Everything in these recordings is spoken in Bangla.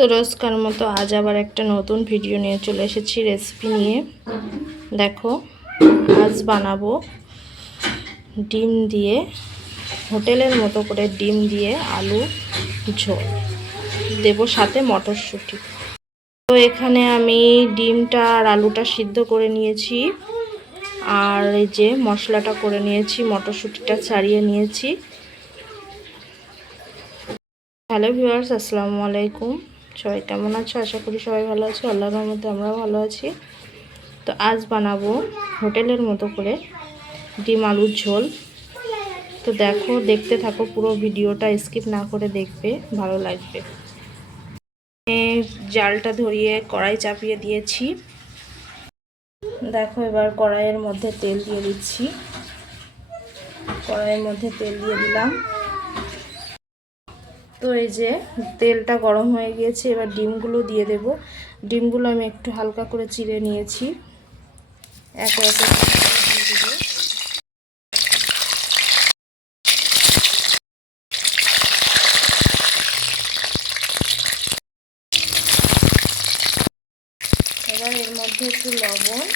তো রোজকার মতো আজ আবার একটা নতুন ভিডিও নিয়ে চলে এসেছি রেসিপি নিয়ে। দেখো, আজ বানাবো ডিম দিয়ে, হোটেলের মতো করে ডিম দিয়ে আলু, ঝোল। দেবো সাথে মটরশুঁটি। তো এখানে আমি ডিমটা আর আলুটা সিদ্ধ করে নিয়েছি, আর এই যে মশলাটা করে নিয়েছি, মটরশুঁটিটা ছাড়িয়ে নিয়েছি। হ্যালো ভিউয়ার্স, আসসালামু আলাইকুম। সবাই কেমন আছো? আশা করি সবাই ভালো আছো। আল্লাহর রহমতে আমরাও ভালো আছি। তো আজ বানাবো হোটেলের মতো করে ডিম আলুর ঝোল। তো দেখো, দেখতে থাকো পুরো ভিডিওটা, স্কিপ না করে দেখবে, ভালো লাগবে। জালটা ধরিয়ে কড়াই চাপিয়ে দিয়েছি। দেখো, এবার কড়াইয়ের মধ্যে তেল দিয়ে দিচ্ছি। কড়াইয়ের মধ্যে তেল দিয়ে দিলাম। তো এই যে তেলটা গরম হয়ে গিয়েছে, এবার ডিমগুলো দিয়ে দেব। ডিমগুলো আমি একটু হালকা করে চিড়ে নিয়েছি। একে একে এবার এর মধ্যে একটু লবণ,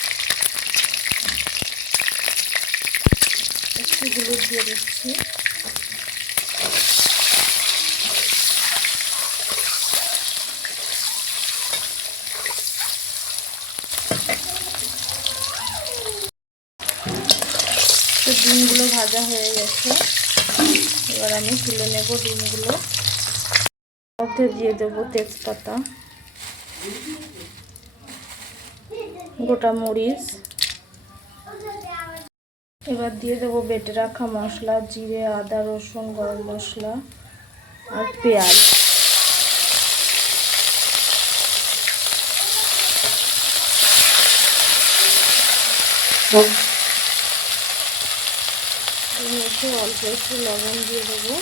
একটু হলুদ দিয়ে দিচ্ছি। ডিমগুলো ভাজা হয়ে গেছে। এবার আমি তুলে নেব ডিমগুলো। মধ্যে দিয়ে দেবো তেজপাতা, গোটা মরিচ। এবার দিয়ে দেবো বেটে রাখা মশলা, জিরে, আদা, রসুন, গরম মশলা আর পেঁয়াজ। মধ্যে অল্প একটু লবণ দিয়ে দেবো।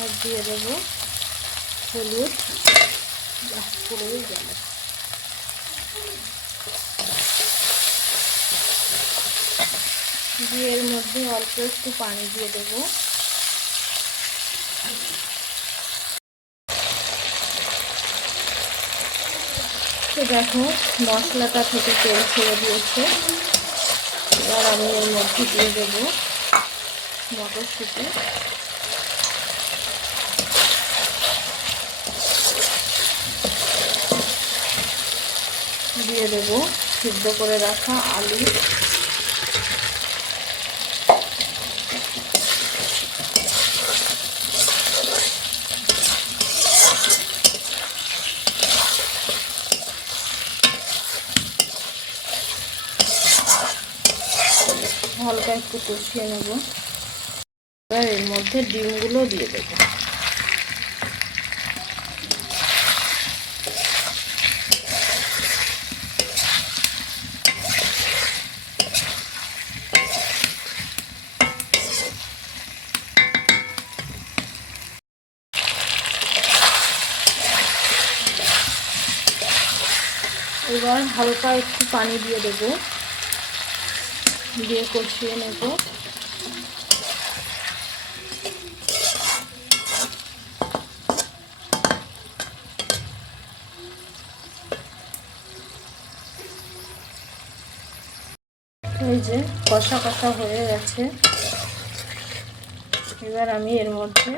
আর দিয়ে দেবো হলুদ। পড়েই গেল। দিয়ে এর মধ্যে অল্প একটু পানি দিয়ে দেবো। তো দেখো, মশলাটা থেকে তেল ছেড়ে দিয়েছে। এবার আমি এর মধ্যে দিয়ে দেবো। মটরশুঁটি। দিয়ে দেবো সিদ্ধ করে রাখা আলু। হালকা একটু কষিয়ে নেব। এবার এর মধ্যে ডিমগুলো দিয়ে দেবো। এবার হালকা একটু পানি দিয়ে দেবো। দিয়ে কষিয়ে নেব। এই যে কষা কষা হয়ে গেছে। এবার আমি এর মধ্যে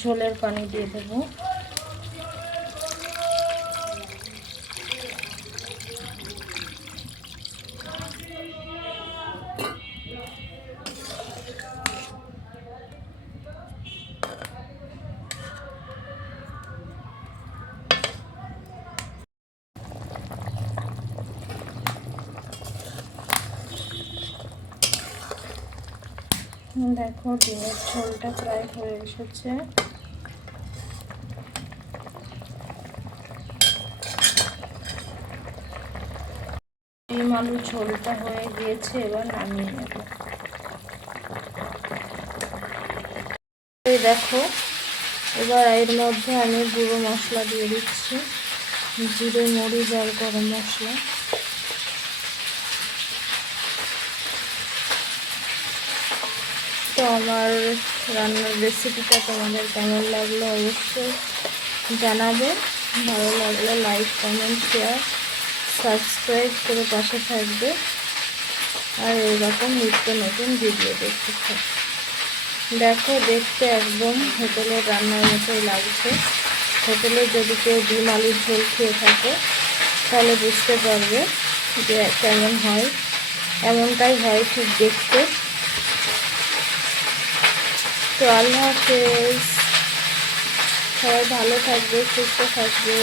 ঝোলের পানি দিয়ে দেবো। দেখো, ডিমের ঝোলটা প্রায় হয়ে এসেছে। ডিম আলু ঝোলটা হয়ে গিয়েছে, এবার নামিয়ে নেব। দেখো, এবার এর মধ্যে আমি গুঁড়ো মশলা দিয়ে দিচ্ছি। জিরে, মরিচ আর গরম মশলা। তো আমার রান্নার রেসিপিটা তোমাদের কেমন লাগল অবশ্যই জানাবে। ভালো লাগলে লাইক কমেন্ট শেয়ার সাবস্ক্রাইব করে পাশে থাকবে। আর এরকম নিত্য নতুন ভিডিও দেখতে থাকবে দেখো, দেখতে একদম হোটেলের রান্নার মতোই লাগছে। হোটেলে যদি কেউ ডিম আলুর ঝোল খেয়ে থাকে, তাহলে বুঝতে পারবে যে কেমন হয়। এমনটাই হয় ঠিক দেখতে। তো আল্লাহ হাফেজ সবাই ভালো থাকবে সুস্থ থাকবে।